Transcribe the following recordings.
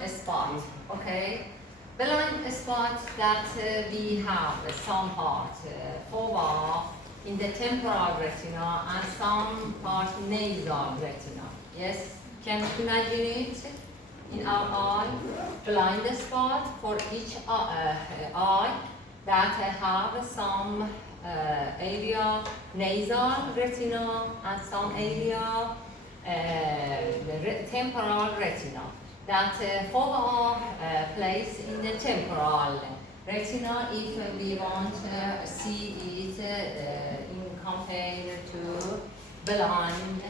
A spot, okay? Blind spot that we have some part forward in the temporal retina and some part nasal retina. Yes, can you imagine it in our eye? Blind spot for each eye that have some area nasal retina and some area the temporal retina. That forward place in the temporal retina if we want to see it in compared to blind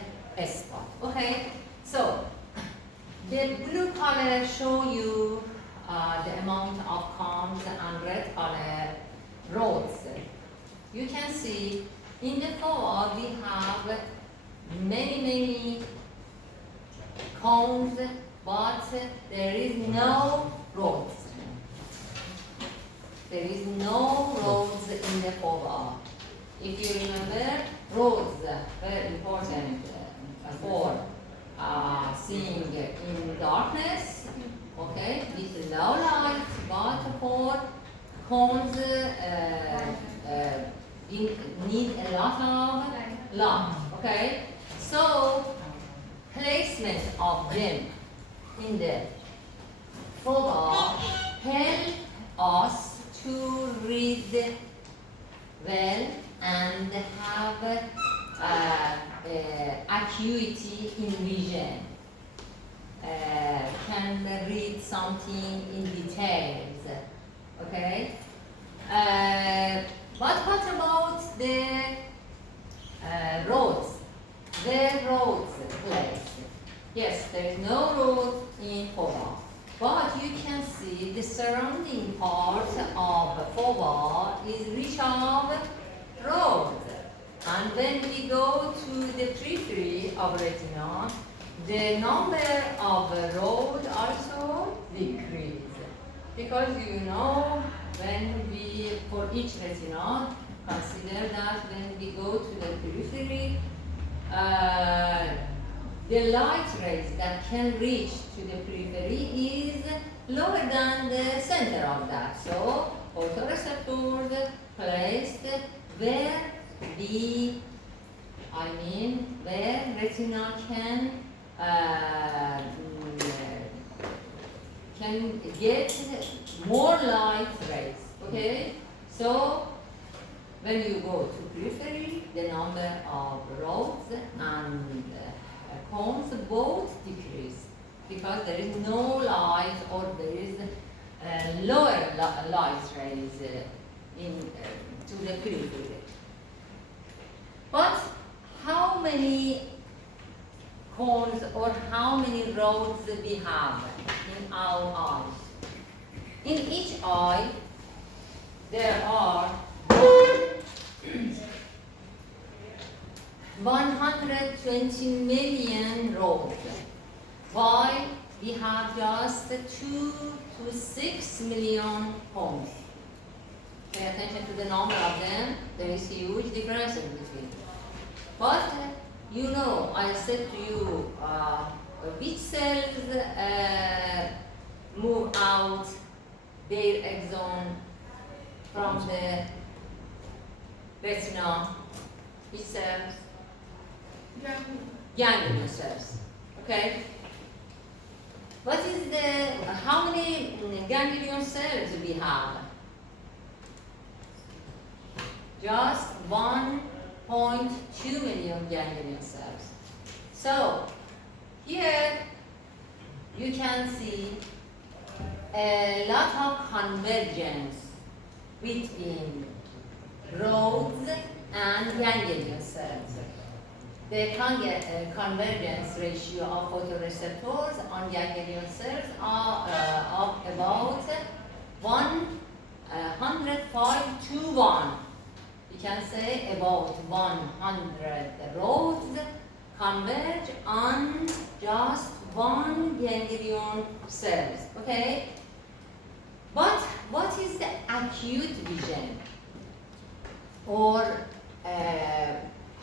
spot. Okay, so the blue color show you the amount of cones and red color rods. You can see in the forward we have many cones, but there is no roads. There is no roads in the forward. If you remember, roads very important for seeing in darkness, okay, with low light, but for cones need a lot of light, okay? So, placement of them in the forward help us to read well and have acuity in vision. Can read something in details, okay? But what about the roads? The roads place. Yes, there is no road in forward, but you can see the surrounding part of forward is rich of road. And when we go to the periphery of retina, the number of road also decrease. Because you know, when we, for each retina, consider that when we go to the periphery, the light rays that can reach to the periphery is lower than the center of that. So, photoreceptors placed where where retina can get more light rays. Okay? So, when you go to periphery, the number of rods and cones both decrease because there is no light or there is lower light rays to the periphery. But how many cones or how many rods we have in our eyes? In each eye, there are 120 million rods. Why we have just 2 to 6 million cones? Pay attention to the number of them. There is huge difference in between. But you know, I said to you, which cells move out their exon from the retina? Which cells? Ganglion cells. Okay. What is how many ganglion cells we have? Just 1.2 million ganglion cells. So, here you can see a lot of convergence between rods and ganglion cells. The convergence ratio of photoreceptors on ganglion cells are of about 105 to 1. You can say about 100 rods converge on just one ganglion cells. Okay? But what is the acute vision? Or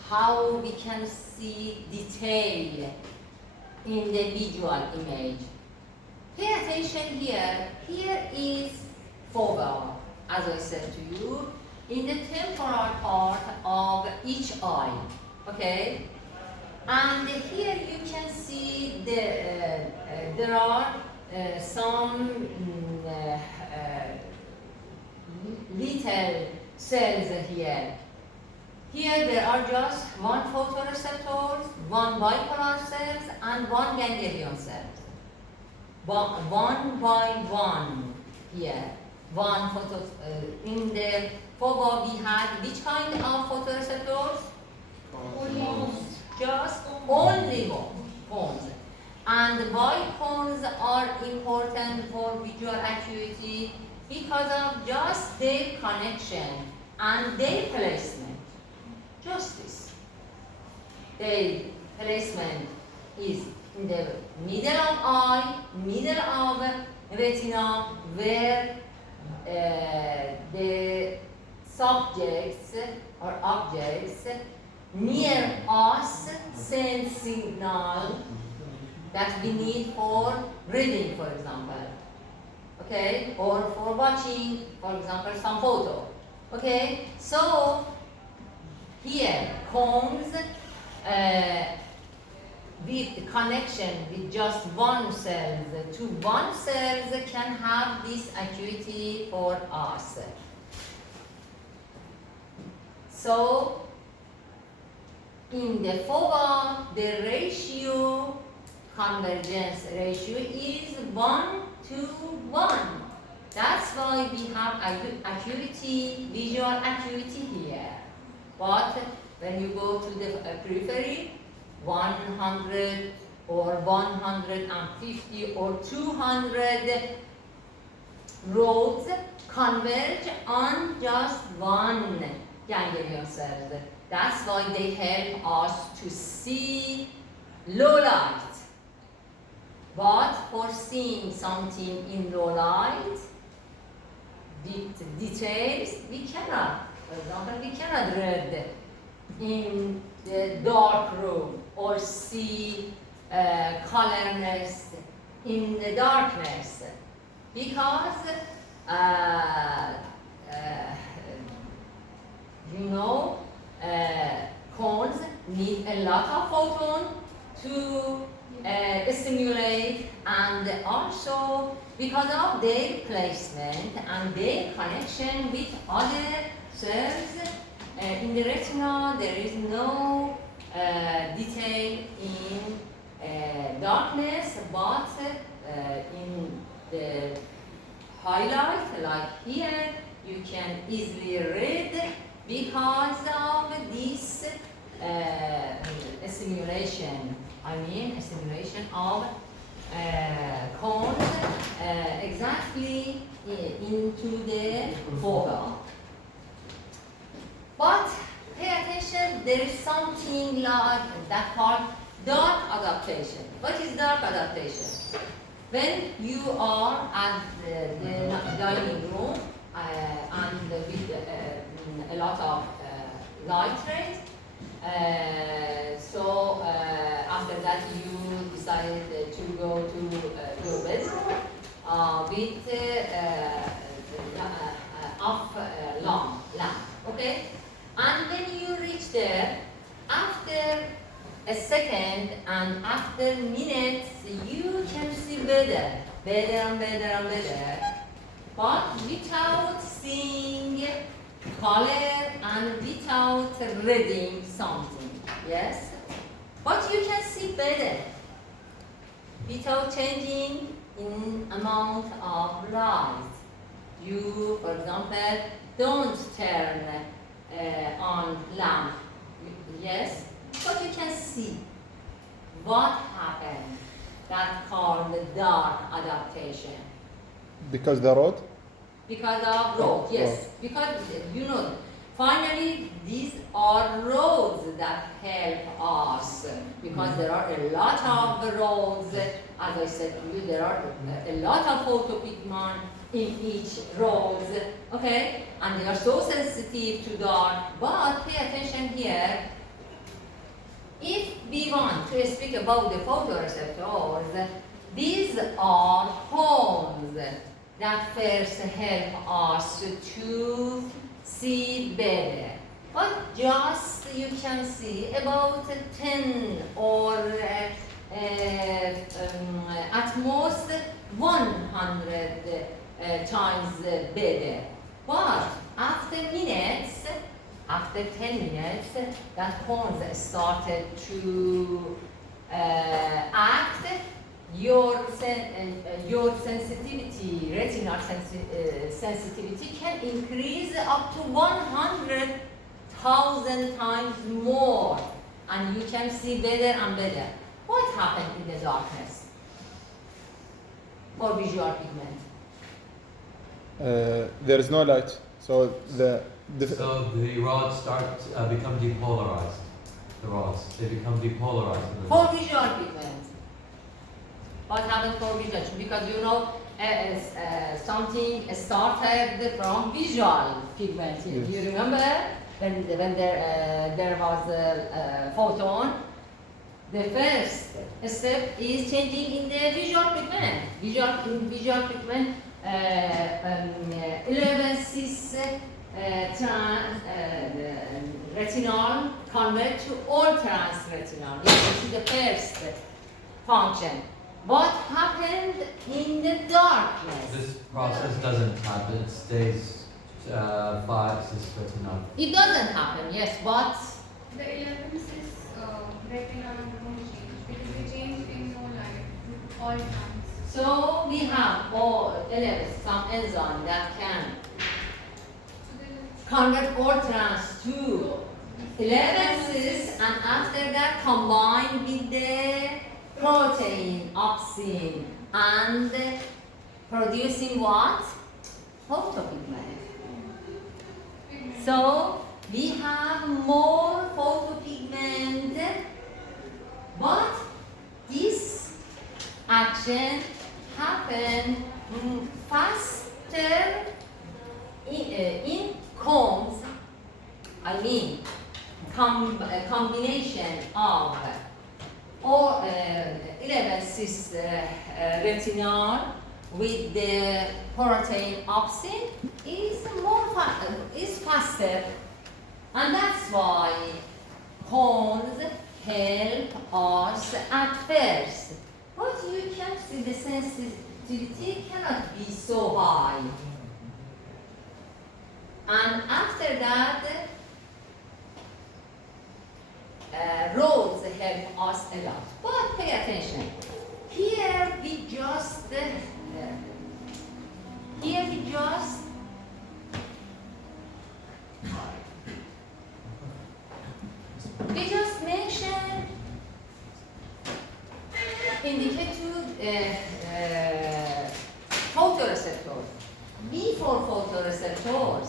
how we can see detail in the visual image? Pay attention here. Here is foveal, as I said to you, in the temporal part of each eye. Okay? And here you can see there are some little cells here. Here there are just one photoreceptors, one bipolar cells, and one ganglion cells. One by one here. One photo. In the fova we had which kind of photoreceptors? Just only cones. And why cones are important for visual acuity? Because of just their connection and their placement. Just this. Their placement is in the middle of eye, middle of retina, where the subjects or objects near us send signal that we need for reading, for example, okay, or for watching, for example, some photo, okay. So here cones with connection with just one cell to one cell can have this acuity for us. So in the fova, the ratio, convergence ratio is 1 to 1. That's why we have acuity, visual acuity here. But when you go to the periphery, 100 or 150 or 200 rods converge on just one ganglion cell. That's why they help us to see low light. But for seeing something in low light, with details, we cannot. For example, we cannot read in the dark room or see colorness in the darkness, because cones need a lot of photon to stimulate, and also because of their placement and their connection with other cells in the retina, there is no detail in darkness, but in the highlight, like here, you can easily read because of this stimulation. I mean, a stimulation of cones exactly into the fova. But pay attention, there is something like that called dark adaptation. What is dark adaptation? When you are at the dining room and with a lot of light rays, so after that you decided to go to your bedroom with off lamp, okay? And when you reach there, after a second and after minutes, you can see better and better, but without seeing color and without reading something, yes? But you can see better without changing in amount of light. You, for example, don't turn on lamp, yes? But you can see what happened. That's called the dark adaptation. Because the road? Because of roads, yes. Because, finally, these are roads that help us. Because there are a lot of roads, as I said to you, there are a lot of photopigment in each road, okay? And they are so sensitive to dark. But pay attention here. If we want to speak about the photoreceptors, these are homes cones that first help us to see better. But just you can see about 10 or at most 100 times better. But after 10 minutes, that cones started to act. Your sensitivity, retinal sensitivity can increase up to 100,000 times more, and you can see better and better. What happened in the darkness for visual pigment? There is no light, so the So the rods become depolarized. The rods, they become depolarized. For visual pigment. What happened for visual? Because you know, something started from visual pigment. Yes. You remember when there was a photon? The first step is changing in the visual pigment. Visual pigment, 11-cis retinol convert to all trans-retinol. This is the first function. What happened in the darkness? This process doesn't happen. It stays 5-cis retinol. It doesn't happen, yes, but The 11-cis retinol won't change because they change in no light all times. so we have all 11 some enzyme that can So then convert all trans to 11-cis, and after that combine with the protein opsin and producing what? Photopigment. So we have more photopigment, but this action happens faster in cones. I mean, combination of or 11-cis retinol with the protein opsin is faster, and that's why cones help us at first. But you can see the sensitivity cannot be so high, and after that. Roads help us a lot, but pay attention. Here we just mention indicate to photoreceptors. Before photoreceptors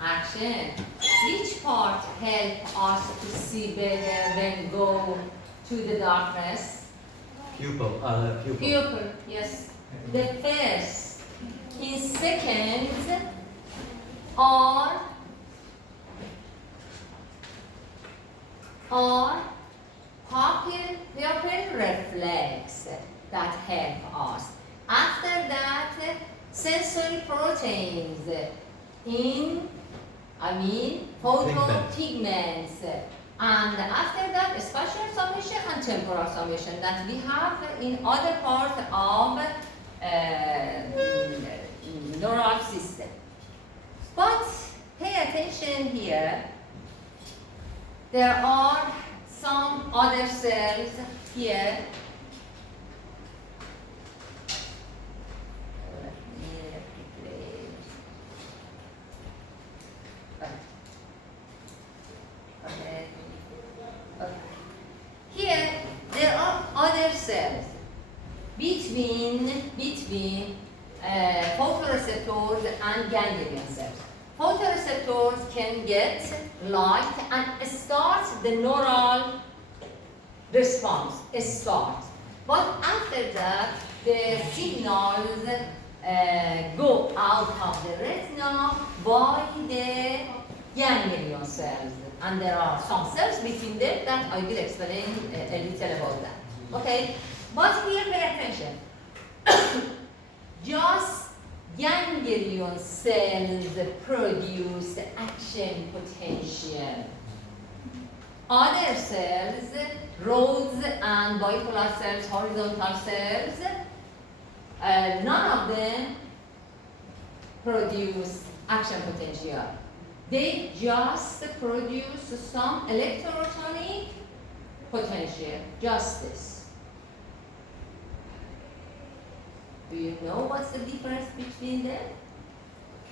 action, which part help us to see better when go to the darkness? Pupil. Pupil, yes. The first, in seconds, are pupil reflex that help us. After that, sensory proteins in photopigments, and after that spatial summation and temporal summation that we have in other part of neural system. But pay attention here, there are some other cells here. Here there are other cells between photoreceptors and ganglion cells. Photoreceptors can get light and start the neural response. But after that, the signals go out of the retina by the ganglion cells. And there are some cells between them that I will explain a little about that. Okay? But here pay attention. ganglion cells produce action potential. Other cells, rods and bipolar cells, horizontal cells, none of them produce action potential. They just produce some electrotonic potential, just this. Do you know what's the difference between them?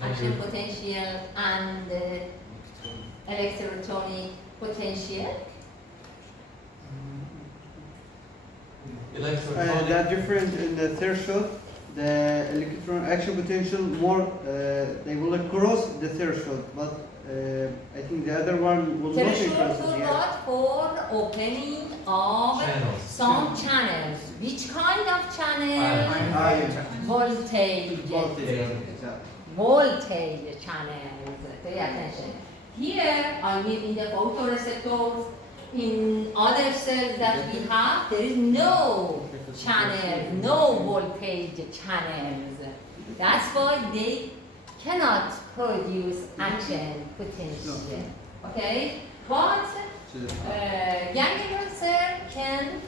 Action potential and electrotonic potential? Electrotonic. That different in the threshold. The electron action potential more they will cross the threshold, but I think the other one will not be Threshold crossed for yet. what? For opening of Channels. some channels. Which kind of channel? Ion. Voltage. Voltage channels. Pay attention. Here I mean in the photoreceptors. In other cells that we have, there is no channel, no voltage channels. That's why they cannot produce action potential. Okay? But ganglion cell can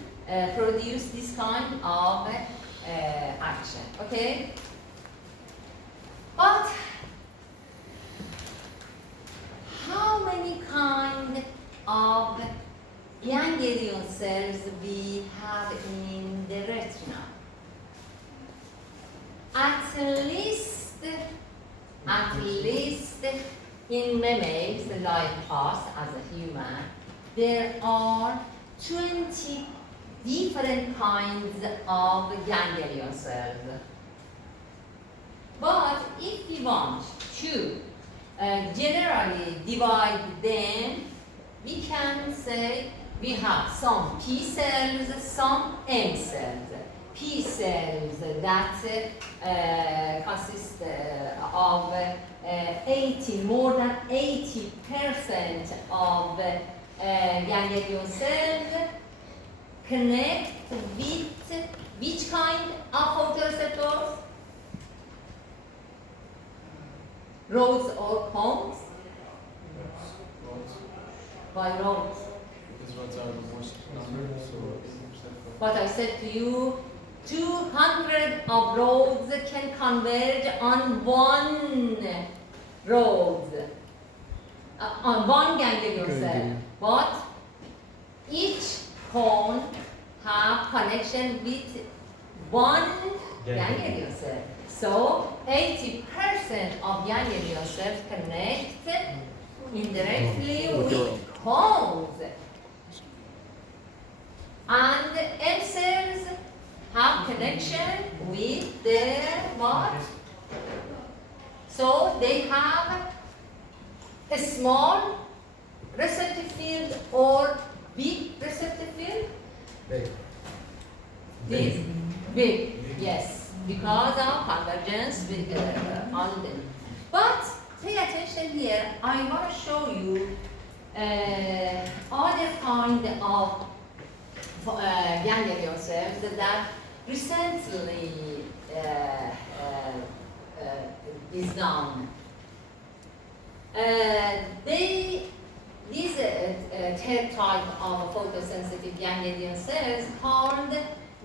produce this kind of action. Okay? But how many kind of ganglion cells we have in the retina? At least in mammals like us as a human, there are 20 different kinds of ganglion cells. But if we want to generally divide them, we can say we have some P cells, some M cells. P cells that consist of more than 80% of ganglion cells connect with which kind of photoreceptors? Rods or cones? By rods. But I said to you, 200 of rods can converge on one rod, on one ganglion cell. But each cone have connection with one ganglion cell. So 80% of ganglion cells connect indirectly with cones. And M cells have connection with the what? So they have a small receptive field or big receptive field? Big. This big, yes, because of convergence with on them. But pay attention here. I want to show you other kind of ganglion cells that recently is done. These third type of photosensitive ganglion cells called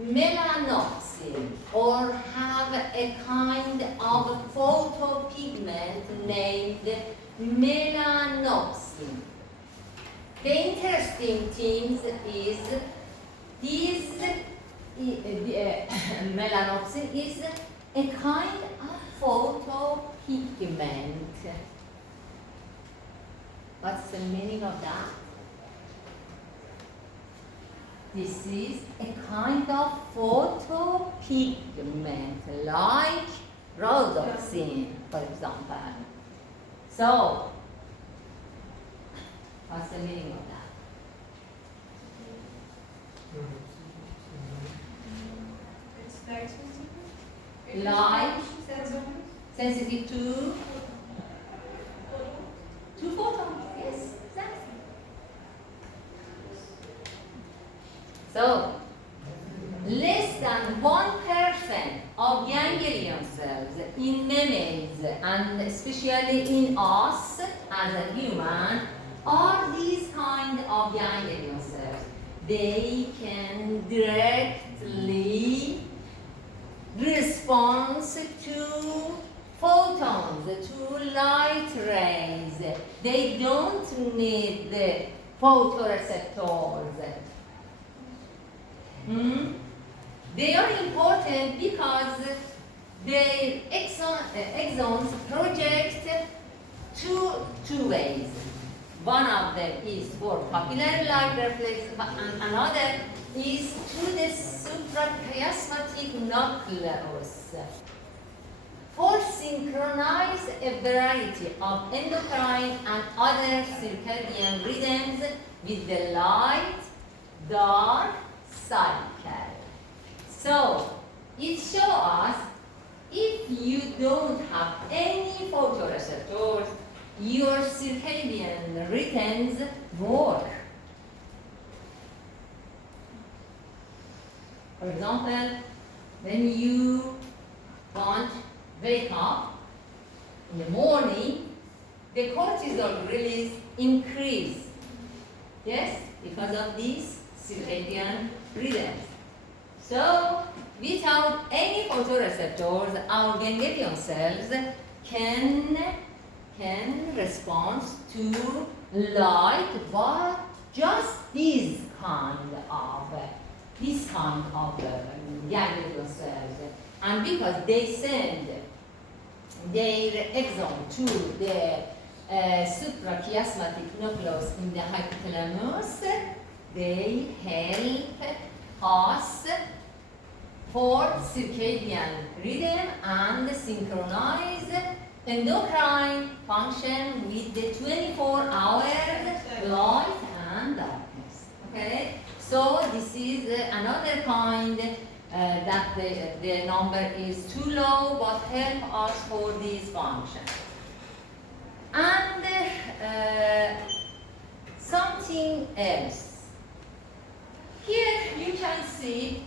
melanopsin, or have a kind of photopigment named melanopsin. The interesting thing is this melanopsin is a kind of photopigment. What's the meaning of that? This is a kind of photopigment, like rhodopsin, for example. So, what's the meaning of that? It's light sensitive. Light Sensitive. sensitive to photons. Yes, exactly. So, less than 1% of ganglion ganglion cells in mammals and especially in us as a human are these kind of ganglion cells. They can directly respond to photons, to light rays. They don't need the photoreceptors. They are important because their exons project two ways. One of them is for papillary light reflex, and another is to the suprachiasmatic nucleus. For synchronize a variety of endocrine and other circadian rhythms with the light-dark cycle. So, it shows us if you don't have any photoreceptors, your circadian rhythms work. For example, when you want to wake up in the morning, the cortisol release increase. Yes, because of these circadian rhythms. So, without any photoreceptors, our ganglion cells can respond to light, but just this kind of ganglion cells. And because they send their exon to the suprachiasmatic nucleus in the hypothalamus, they help us for circadian rhythm and synchronize endocrine function with the 24-hour light and darkness. Okay, so this is another kind that the number is too low, but help us for this function. And something else. Here you can see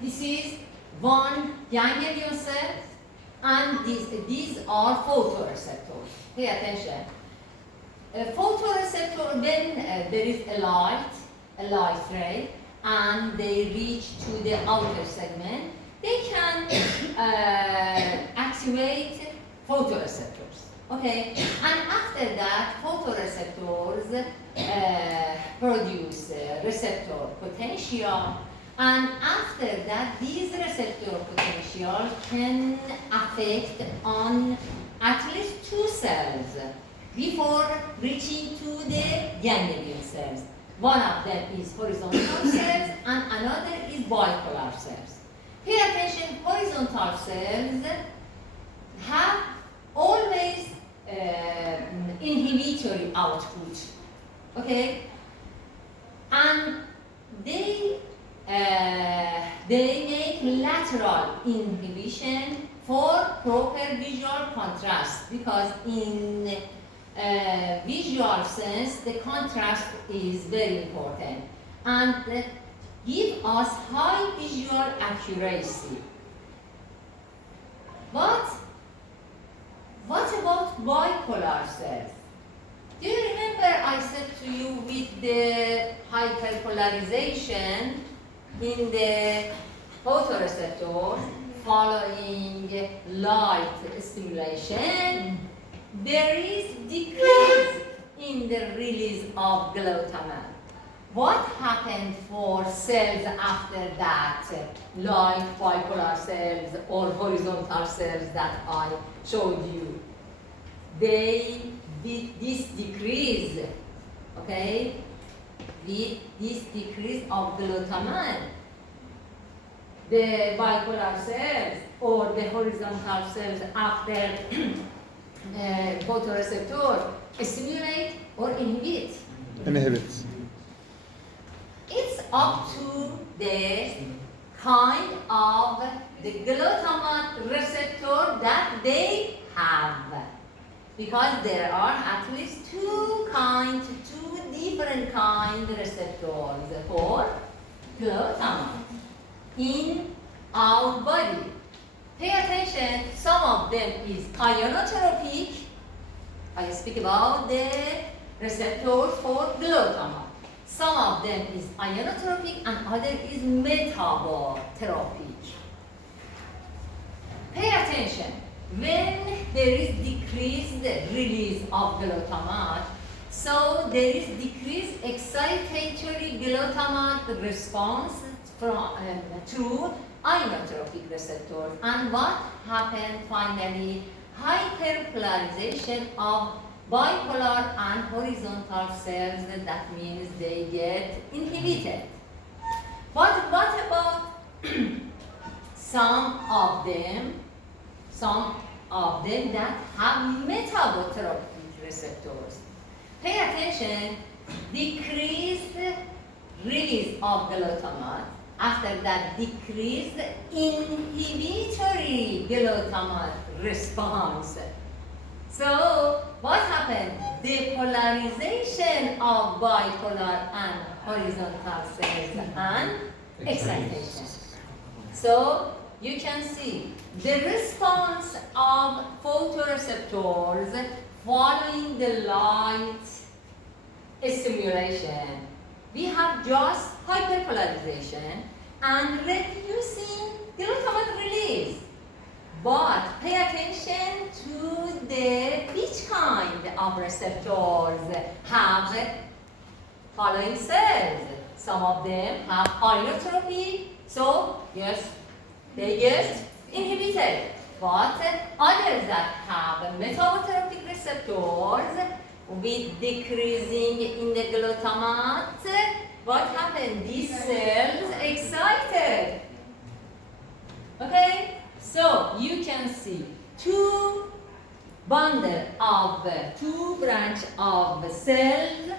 this is one ganglion cell, and these are photoreceptors. Pay attention. A photoreceptor, when there is a light ray, and they reach to the outer segment, they can activate photoreceptors. Okay, and after that, photoreceptors produce receptor potential, and after that, these receptor potential can affect on at least two cells before reaching to the ganglion cells. One of them is horizontal cells, and another is bipolar cells. Pay attention, horizontal cells have always inhibitory output, okay? And they make lateral inhibition for proper visual contrast, because in visual sense, the contrast is very important and give us high visual accuracy. But what about bipolar cells? Do you remember I said to you with the hyperpolarization in the photoreceptor following light stimulation, there is decrease in the release of glutamate. What happened for cells after that, like bipolar cells or horizontal cells that I showed you? With this decrease, okay, with this decrease of glutamate, the bipolar cells or the horizontal cells after photoreceptor stimulate or inhibit? Inhibits. It's up to the kind of the glutamate receptor that they have, because there are at least two different kind receptors for glutamate. in our body. Pay attention, some of them is ionotropic. I speak about the receptors for glutamate. Some of them is ionotropic and other is metabotropic. Pay attention, when there is decreased release of glutamate, so there is decreased excitatory glutamate response to ionotropic receptors. And what happened finally? Hyperpolarization of bipolar and horizontal cells, that means they get inhibited. But what about some of them that have metabotropic receptors? Pay attention, decreased release of glutamate, after that decreased inhibitory glutamate response. So what happened? Depolarization of bipolar and horizontal cells and excitation. So you can see the response of photoreceptors following the light stimulation. We have just hyperpolarization and reducing glutamate release. But pay attention to which kind of receptors have following cells. Some of them have ionotropy, so yes, they get inhibited. But others that have metabotropic receptors with decreasing in the glutamate, what happened? These cells excited. Okay? So you can see two branch of cells.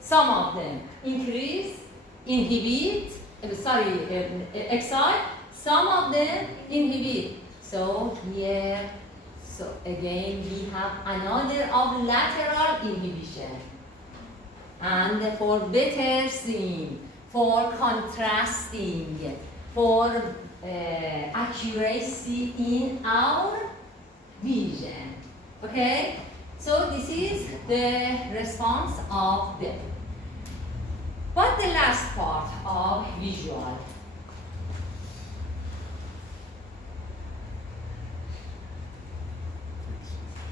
Some of them excite. Some of them inhibit. So here, so again we have another of lateral inhibition. And for better seeing, for contrasting, for accuracy in our vision. Okay? So this is the response of them. But the last part of visual.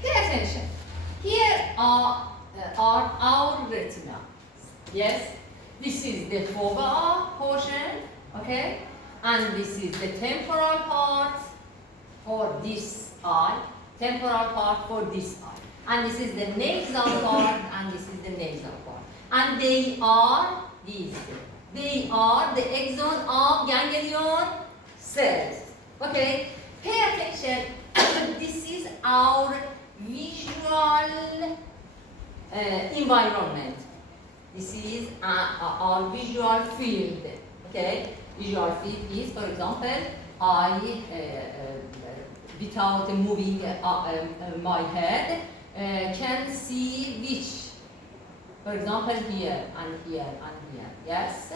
Pay attention. Here are our retina. Yes? This is the fovea portion. Okay? And this is the temporal part for this eye, temporal part for this eye. And this is the nasal part, and this is the nasal part. And they are these. They are the axon of ganglion cells. Okay? Pay attention. This is our visual environment. This is our visual field. Okay? Visual field is, for example, I, without moving my head, can see which, for example, here and here and here, yes?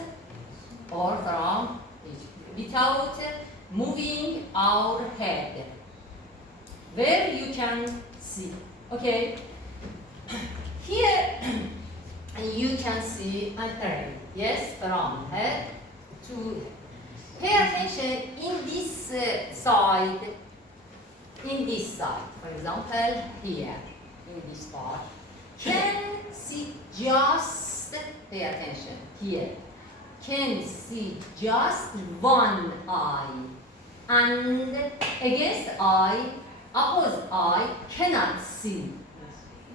Or from each, without moving our head, where you can see, okay? Here, you can see an array, yes, from head to. Pay attention in this side, for example, here, in this part, can see just, pay attention, here, can see just one eye, and against eye, opposite eye, cannot see.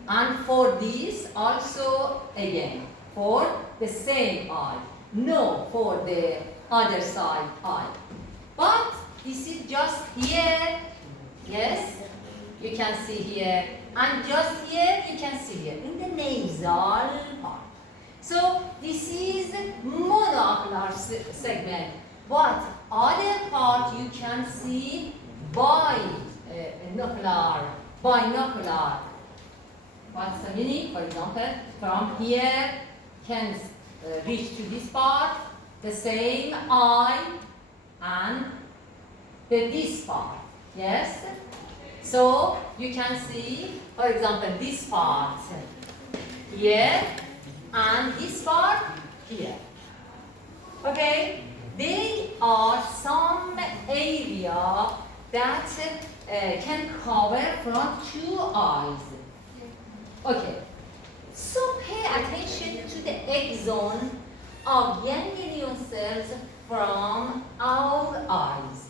And for this also, again, for the same eye, no for the other side eye. But this is just here, yes, you can see here, and just here you can see here, in the nasal part. So this is monocular segment, but other part you can see binocular. What's the meaning? For example, from here can reach to this part, the same eye this part, yes? So you can see, for example, this part here and this part here. Okay? They are some area that can cover from 2 eyes. Okay. So pay attention to the exon of ganglion cells from our eyes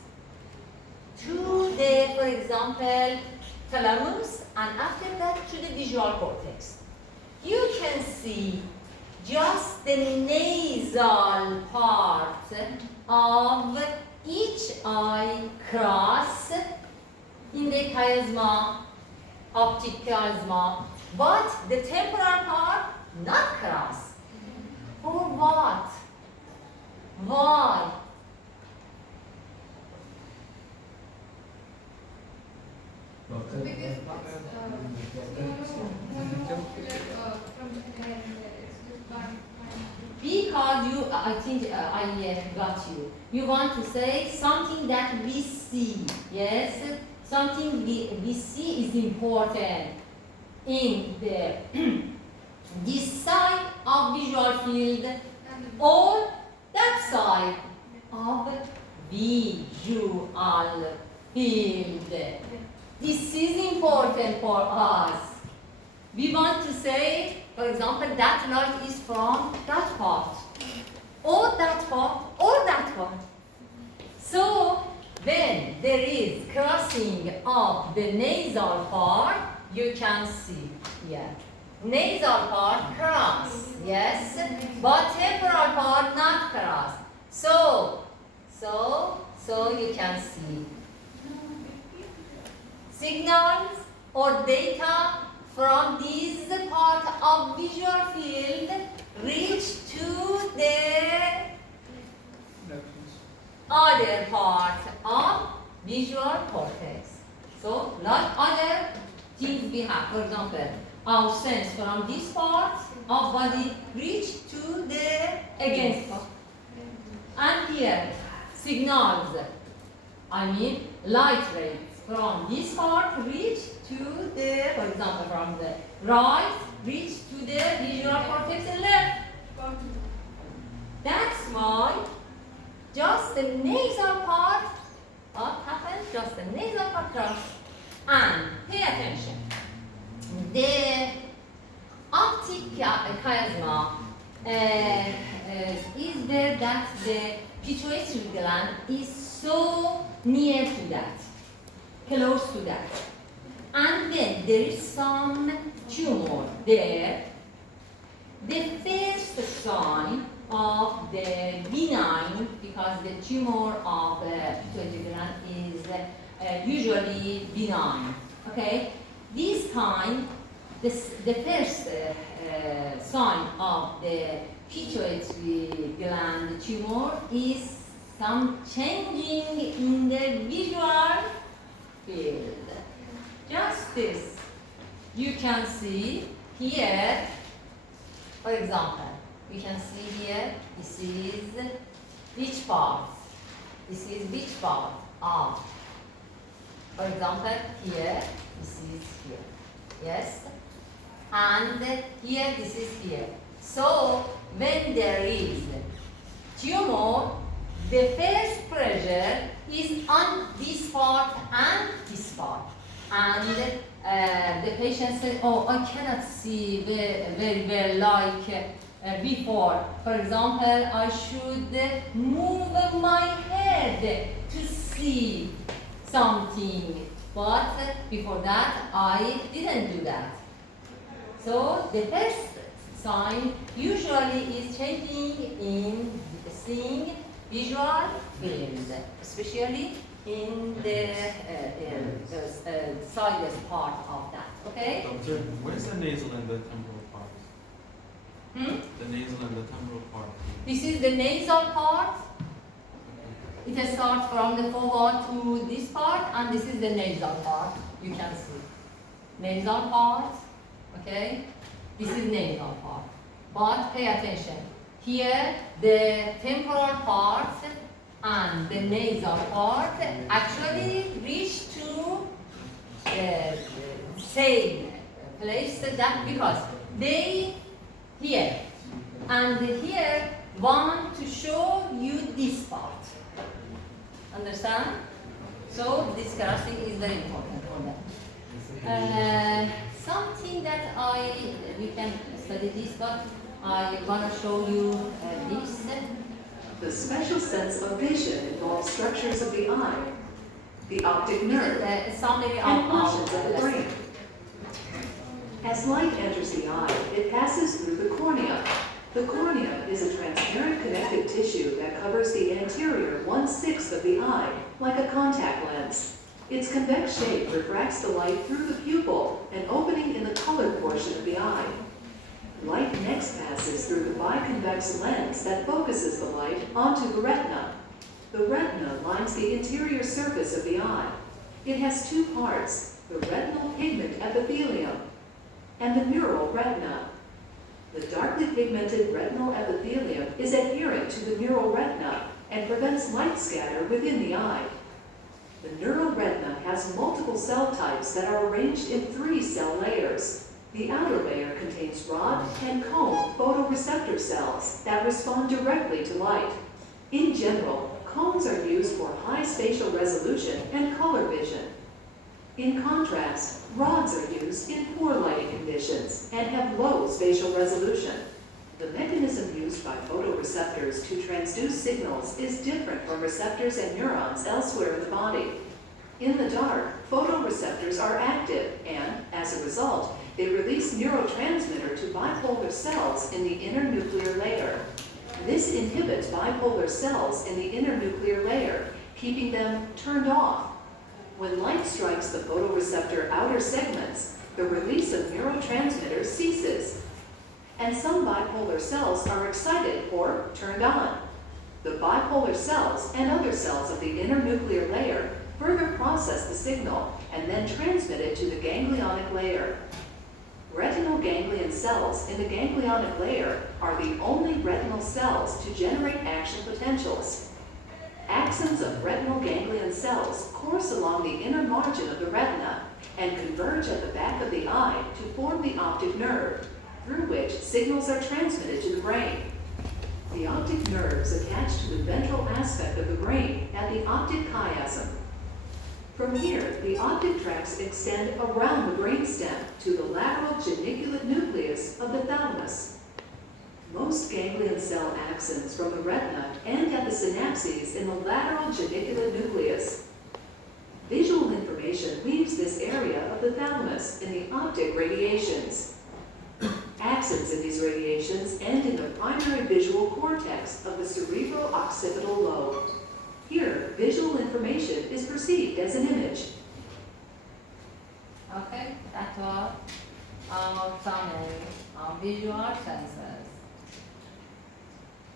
to the, for example, thalamus, and after that to the visual cortex. You can see just the nasal part of each eye cross in the chiasma, optic chiasma, but the temporal part not cross. For what? Why? Because from the head, it's just one. Because you, I think I got you. You want to say something that we see, yes? Something we see is important in the this side of visual field or that side of visual field. This is important for us. We want to say, for example, that light is from that part, or that part, or that part. So, when there is crossing of the nasal part, you can see here. Nasal part cross, yes, but temporal part not cross. So you can see signals or data from this part of visual field reach to the other part of visual cortex. So, like other things we have, for example, our sense from this part of body reach to the against part. And here, signals, I mean light rays from this part reach to the, for example, from the right reach to the visual cortex and left. That's why just the nasal part, what happens? Just the nasal part cross. And pay attention. The optic chiasma is there that the pituitary gland is so near to that, close to that. And then there is some tumor there. The first sign of the benign, because the tumor of the pituitary gland is usually benign. Okay, this time, the first sign of the pituitary gland tumor is some changing in the visual field. Just this. You can see here, for example, we can see here, this is which part? This is which part of, for example, here, this is here, yes? And here, this is here. So, when there is tumor, the first pressure is on this part and this part. And the patient said, oh, I cannot see very well like before. For example, I should move my head to see something. But before that, I didn't do that. So the first sign usually is changing in seeing visual field, especially in the sinus part of that, okay? Doctor, where's the nasal and the temporal part? The nasal and the temporal part. This is the nasal part. It starts from the forward to this part, and this is the nasal part. You can see. Nasal part, okay? This is nasal part. But pay attention. Here, the temporal part and the nasal part actually reach to the same place that because they here and here want to show you this part. Understand? So this crossing is very important for them. Something that we can study this, but I want to show you this. The special sense of vision involves structures of the eye, the optic nerve, Summary and of portions of the lesson. brain. As light enters the eye, it passes through the cornea. The cornea is a transparent connective tissue that covers the anterior 1/6 of the eye, like a contact lens. Its convex shape refracts the light through the pupil, an opening in the colored portion of the eye. Light next passes through the biconvex lens that focuses the light onto the retina. The retina lines the interior surface of the eye. It has two parts, the retinal pigment epithelium and the neural retina. The darkly pigmented retinal epithelium is adherent to the neural retina and prevents light scatter within the eye. The neural retina has multiple cell types that are arranged in 3 cell layers. The outer layer contains rod and cone photoreceptor cells that respond directly to light. In general, cones are used for high spatial resolution and color vision. In contrast, rods are used in poor lighting conditions and have low spatial resolution. The mechanism used by photoreceptors to transduce signals is different from receptors and neurons elsewhere in the body. In the dark, photoreceptors are active and, as a result, they release neurotransmitter to bipolar cells in the inner nuclear layer. This inhibits bipolar cells in the inner nuclear layer, keeping them turned off. When light strikes the photoreceptor outer segments, the release of neurotransmitters ceases, and some bipolar cells are excited or turned on. The bipolar cells and other cells of the inner nuclear layer further process the signal and then transmit it to the ganglionic layer. Retinal ganglion cells in the ganglionic layer are the only retinal cells to generate action potentials. Axons of retinal ganglion cells course along the inner margin of the retina and converge at the back of the eye to form the optic nerve, through which signals are transmitted to the brain. The optic nerves attach to the ventral aspect of the brain at the optic chiasm. From here, the optic tracts extend around the brainstem to the lateral geniculate nucleus of the thalamus. Most ganglion cell axons from the retina end at the synapses in the lateral geniculate nucleus. Visual information leaves this area of the thalamus in the optic radiations. Axons in these radiations end in the primary visual cortex of the cerebro-occipital lobe. Here, visual information is perceived as an image. Okay, that was our summary of visual senses.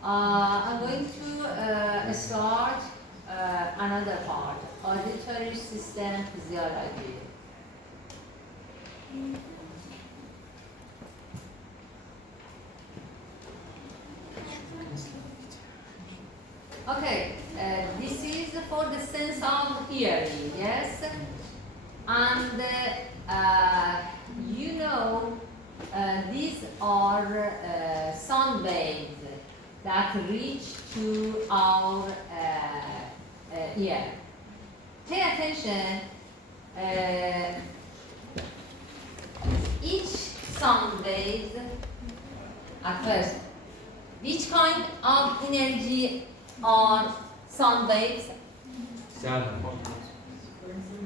I'm going to start another part, auditory system physiology. Okay, this is for the sense of hearing, yes? And you know, these are sound waves that reach to our ear. Pay attention, each sound wave, at first, which kind of energy are sound waves? Sound.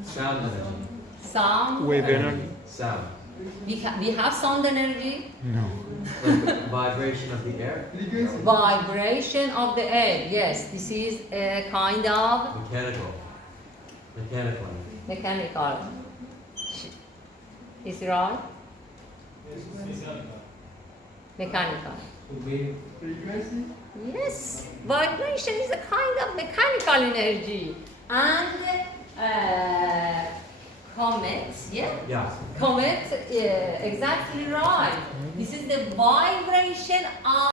Sound energy. Sound. Wave energy? Sound. We have sound energy. No. Like the vibration of the air. Vibration of the air. Yes, this is a kind of Mechanical. Mechanical. mechanical. Is it right? Mechanical. Frequency? Yes, vibration is a kind of mechanical energy. And comets, yeah? Yeah. Comets, exactly right. This is the vibration of